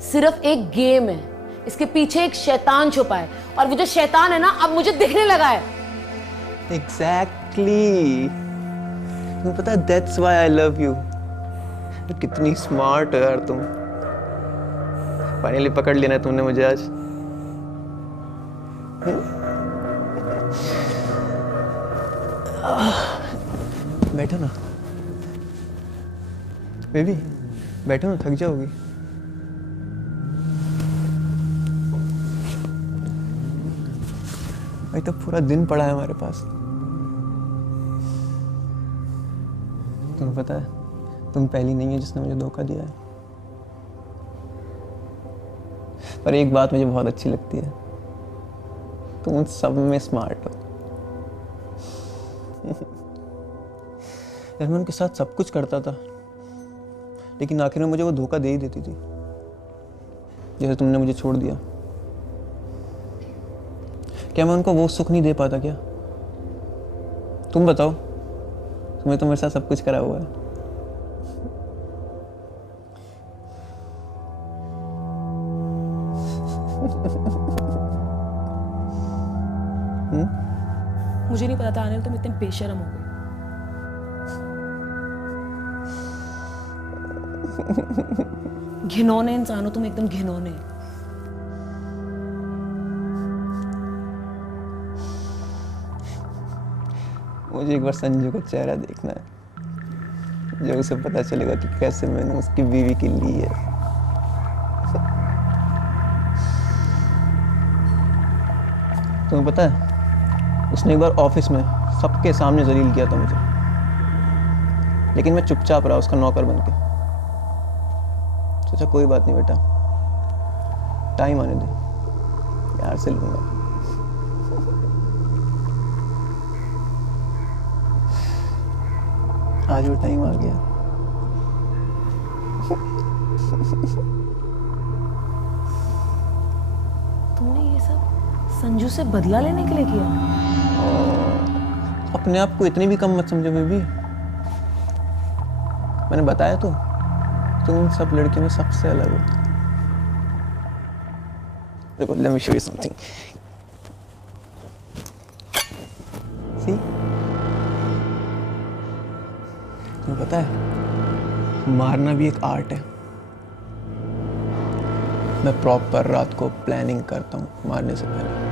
सिर्फ एक गेम है, इसके पीछे एक शैतान छुपा है, और वो जो शैतान है ना, अब मुझे दिखने लगा है। एग्जैक्टली, तुम्हें पता है that's why I love you. कितनी स्मार्ट हो यार तुम। फाइनली पकड़ लिया ना तुमने मुझे आज। बैठो ना बेबी, बैठो ना, थक जाओगी। भाई तो पूरा दिन पड़ा है हमारे पास। तुम्हें पता है तुम पहली नहीं है जिसने मुझे धोखा दिया है। पर एक बात मुझे बहुत अच्छी लगती है, तुम उन सब में स्मार्ट हो। यार मैं उनके साथ सब कुछ करता था, लेकिन आखिर में मुझे वो धोखा दे ही देती थी, जैसे तुमने मुझे छोड़ दिया। क्या मैं उनको वो सुख नहीं दे पाता क्या? तुम बताओ, तुम्हें तो मेरे साथ सब कुछ करा हुआ है। मुझे नहीं पता था आने तुम इतने बेशर्म हो गए। घिनौने इंसान हो तुम, एकदम घिनौने। मुझे एक बार संजू का चेहरा देखना है, जब उसे पता चलेगा कि कैसे मैंने उसकी बीवी की ली है। तुम्हें पता है, उसने एक बार ऑफिस में सबके सामने जलील किया था मुझे, लेकिन मैं चुपचाप रहा उसका नौकर बन के। सोचा कोई बात नहीं बेटा, टाइम आने दे, प्यार से लूंगा। आज वो टाइम आ गया। तुमने ये सब संजू से बदला लेने के लिए किया? अपने आप को इतनी भी कम मत समझो बेबी। मैंने बताया तो, तुम सब लड़कियों में सबसे अलग हो। देखो, let me show you something. See? तुम्हें पता है, मारना भी एक आर्ट है। मैं प्रॉपर रात को प्लानिंग करता हूँ मारने से पहले।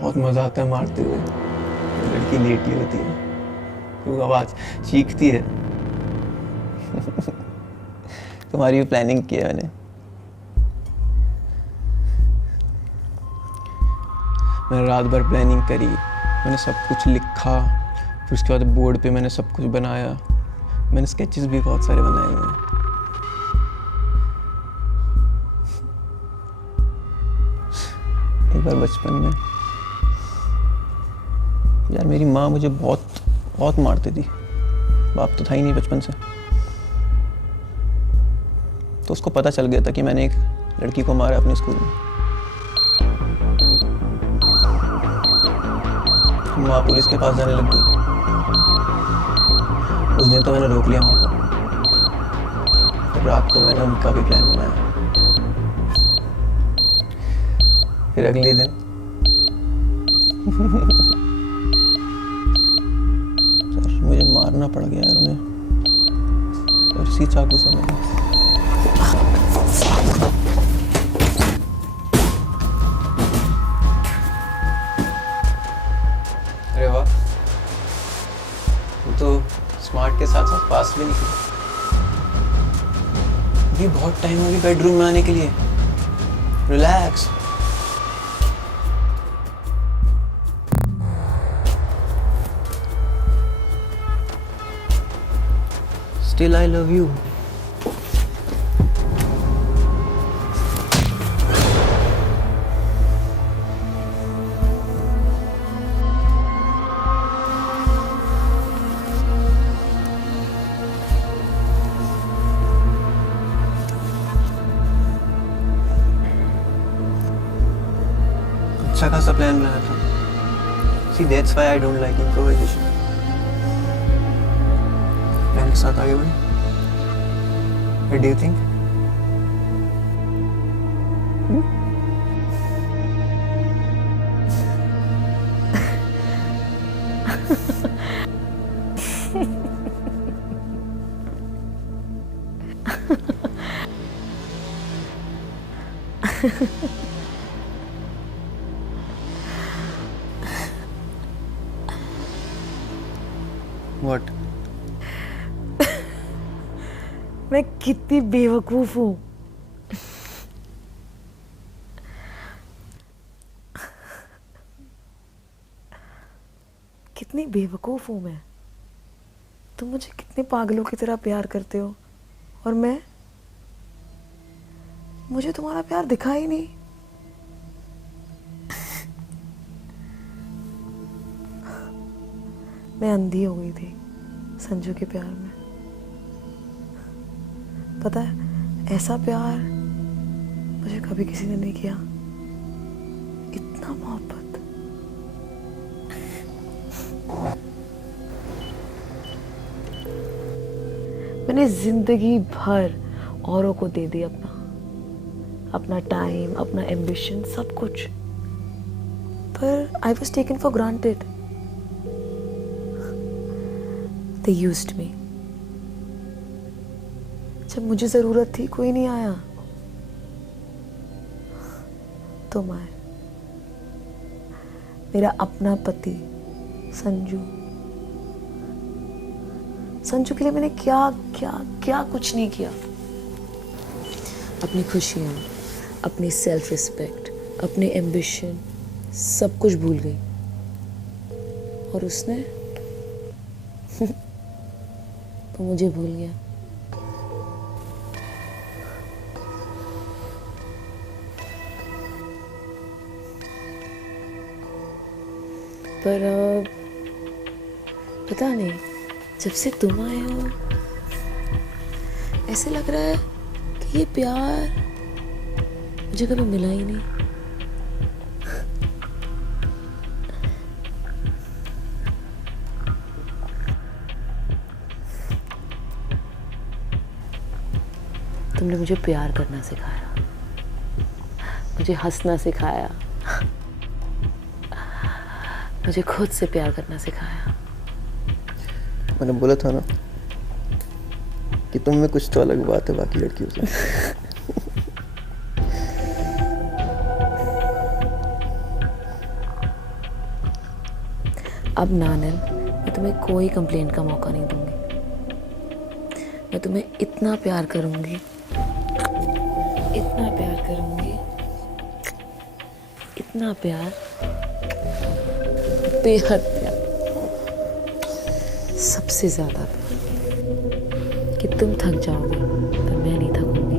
बहुत मजा आता है मारते हुए। लड़की लेटी होती है, तो आवाज चीखती है। तुम्हारी भी प्लानिंग की है मैंने। मैंने रात भर प्लानिंग करी, मैंने सब कुछ लिखा, फिर उसके बाद बोर्ड पे मैंने सब कुछ बनाया। मैंने स्केचेस भी बहुत सारे बनाए हुए हैं। एक बार बचपन में यार मेरी माँ मुझे बहुत बहुत मारती थी। बाप तो था ही नहीं बचपन से, तो उसको पता चल गया था कि मैंने एक लड़की को मारा अपने स्कूल में। माँ पुलिस के पास जाने लग गई। उस दिन तो मैंने रोक लिया माँ को। फिर रात को मैंने उनका भी प्लान बनाया। फिर अगले दिन मुझे मारना पड़ गया यार उन्हें, और इसी चाकू से मैंने। अरे वाह, तुम तो स्मार्ट के साथ साथ पास भी निकले। अभी बहुत टाइम हो गया बेडरूम में आने के लिए। Relax. Still I love you. अच्छा खासा प्लान बनाया था। See, that's why I don't like improvisation. Plan के साथ आगे बढ़े। What do you think? What? मैं कितनी बेवकूफ हूं। कितनी बेवकूफ हूं मैं। तुम मुझे कितने पागलों की तरह प्यार करते हो, और मुझे तुम्हारा प्यार दिखा ही नहीं। मैं अंधी हो गई थी संजू के प्यार में। पता है ऐसा प्यार मुझे कभी किसी ने नहीं किया, इतना मोहब्बत। मैंने जिंदगी भर औरों को दे दी अपना टाइम, अपना एम्बिशन, सब कुछ, पर I was taken for granted. They used me. जब मुझे जरूरत थी कोई नहीं आया, तुम आए। मेरा अपना पति संजू के लिए मैंने क्या क्या क्या कुछ नहीं किया। अपनी खुशियाँ, अपनी सेल्फ रिस्पेक्ट, अपने एम्बिशन, सब कुछ भूल गई। और उसने तो मुझे भूल गया। पर पता नहीं, जब से तुम आए हो ऐसे लग रहा है कि ये प्यार मुझे कभी मिला ही नहीं। तुमने मुझे प्यार करना सिखाया, मुझे हंसना सिखाया, मुझे खुद से प्यार करना सिखाया। मैंने बोला था ना कि तुम में कुछ तो अलग बात है बाकी लड़कियों से। अब नानल, मैं तुम्हें कोई कंप्लेंट का मौका नहीं दूंगी। मैं तुम्हें इतना प्यार करूंगी, इतना प्यार करूंगी, इतना प्यार, बेहद प्यार, सबसे ज्यादा प्यार, कि तुम थक जाओगे पर मैं नहीं थकूंगी।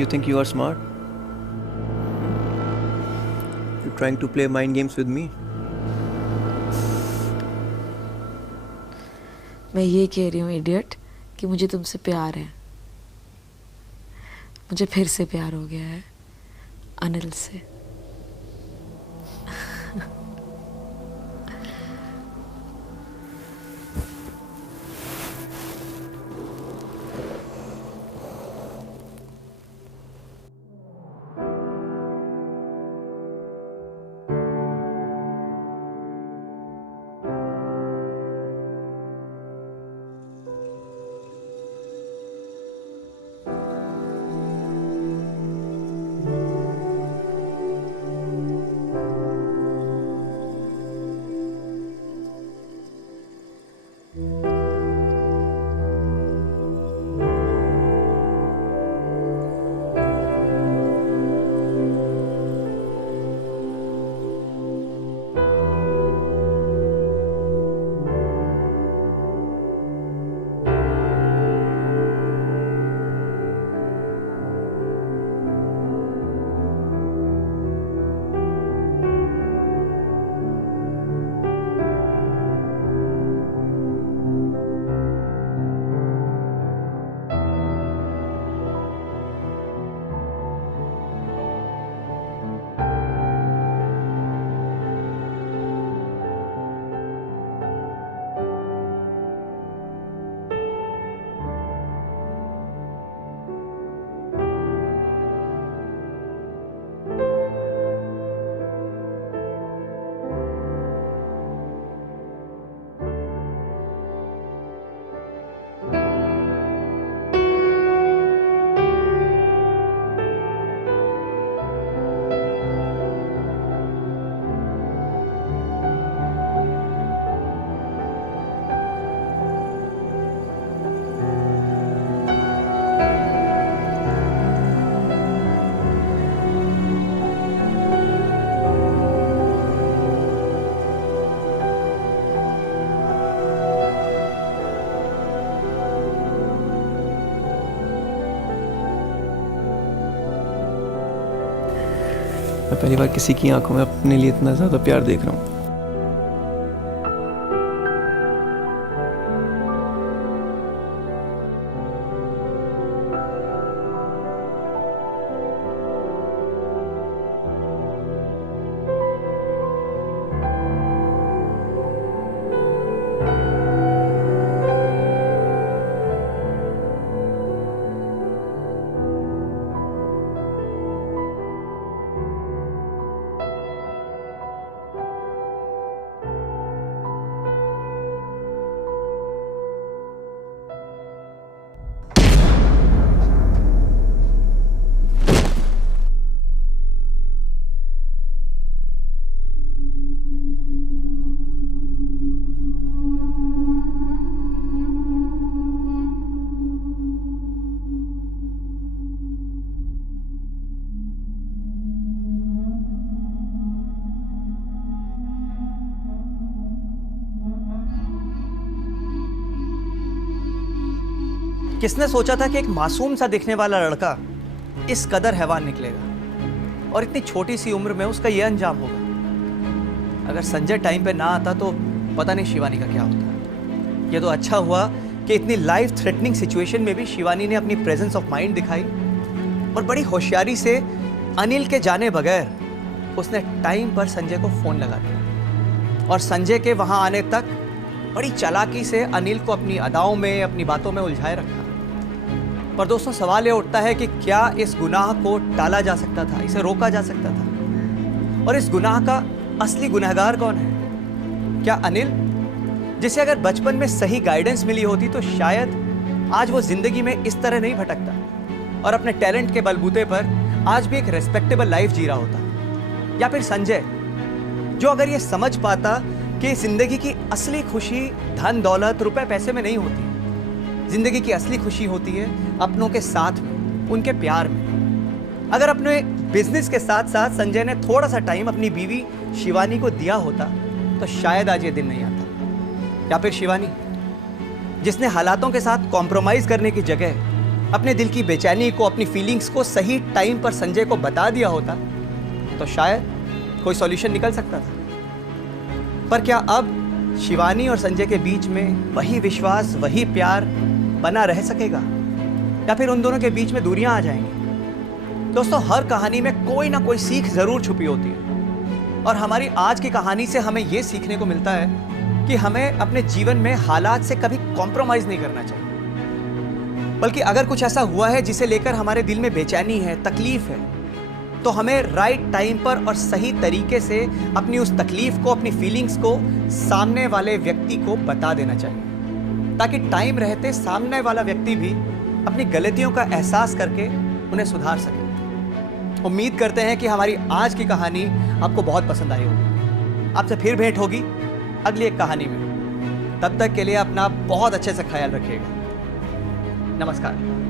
You think you are smart? You're trying to play mind games with me? मैं ये कह रही हूँ इडियट कि मुझे तुमसे प्यार है। मुझे फिर से प्यार हो गया है अनिल से। मैं पहली बार किसी की आंखों में अपने लिए इतना ज़्यादा प्यार देख रहा हूँ। किसने सोचा था कि एक मासूम सा दिखने वाला लड़का इस कदर हैवान निकलेगा और इतनी छोटी सी उम्र में उसका यह अंजाम होगा। अगर संजय टाइम पे ना आता तो पता नहीं शिवानी का क्या होता। ये तो अच्छा हुआ कि इतनी लाइफ थ्रेटनिंग सिचुएशन में भी शिवानी ने अपनी प्रेजेंस ऑफ माइंड दिखाई और बड़ी होशियारी से अनिल के जाने बगैर उसने टाइम पर संजय को फोन लगा दिया और संजय के वहां आने तक बड़ी चालाकी से अनिल को अपनी अदाओं में, अपनी बातों में उलझाए रखा। पर दोस्तों, सवाल ये उठता है कि क्या इस गुनाह को टाला जा सकता था, इसे रोका जा सकता था? और इस गुनाह का असली गुनहगार कौन है? क्या अनिल, जिसे अगर बचपन में सही गाइडेंस मिली होती तो शायद आज वो जिंदगी में इस तरह नहीं भटकता और अपने टैलेंट के बलबूते पर आज भी एक रेस्पेक्टेबल लाइफ जी रहा होता? या फिर संजय, जो अगर ये समझ पाता कि जिंदगी की असली खुशी धन दौलत रुपए पैसे में नहीं होती, जिंदगी की असली खुशी होती है अपनों के साथ में, उनके प्यार में। अगर अपने बिजनेस के साथ साथ संजय ने थोड़ा सा टाइम अपनी बीवी शिवानी को दिया होता तो शायद आज ये दिन नहीं आता। या फिर शिवानी, जिसने हालातों के साथ कॉम्प्रोमाइज करने की जगह अपने दिल की बेचैनी को, अपनी फीलिंग्स को सही टाइम पर संजय को बता दिया होता तो शायद कोई सॉल्यूशन निकल सकता था। पर क्या अब शिवानी और संजय के बीच में वही विश्वास, वही प्यार बना रह सकेगा या फिर उन दोनों के बीच में दूरियां आ जाएंगी? दोस्तों, हर कहानी में कोई ना कोई सीख जरूर छुपी होती है और हमारी आज की कहानी से हमें यह सीखने को मिलता है कि हमें अपने जीवन में हालात से कभी कॉम्प्रोमाइज नहीं करना चाहिए, बल्कि अगर कुछ ऐसा हुआ है जिसे लेकर हमारे दिल में बेचैनी है, तकलीफ है, तो हमें राइट टाइम पर और सही तरीके से अपनी उस तकलीफ को, अपनी फीलिंग्स को सामने वाले व्यक्ति को बता देना चाहिए, ताकि टाइम रहते सामने वाला व्यक्ति भी अपनी गलतियों का एहसास करके उन्हें सुधार सके। उम्मीद करते हैं कि हमारी आज की कहानी आपको बहुत पसंद आई होगी। आपसे फिर भेंट होगी अगली एक कहानी में। तब तक के लिए अपना बहुत अच्छे से ख्याल रखिएगा। नमस्कार।